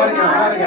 பாருங்க பாருங்க.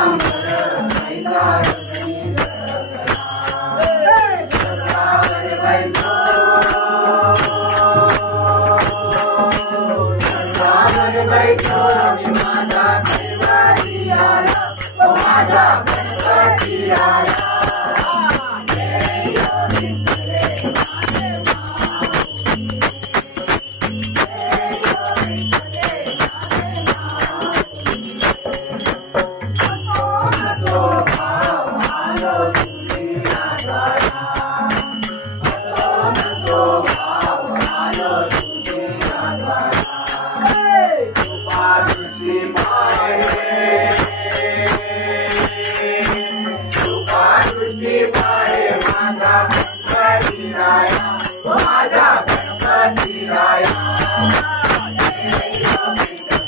Thank you.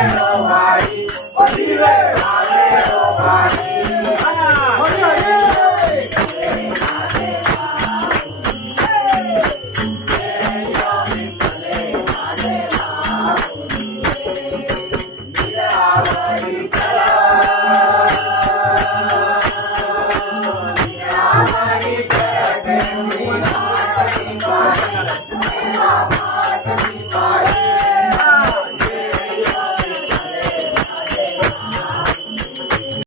Valeu, Mari! Valeu, Mari!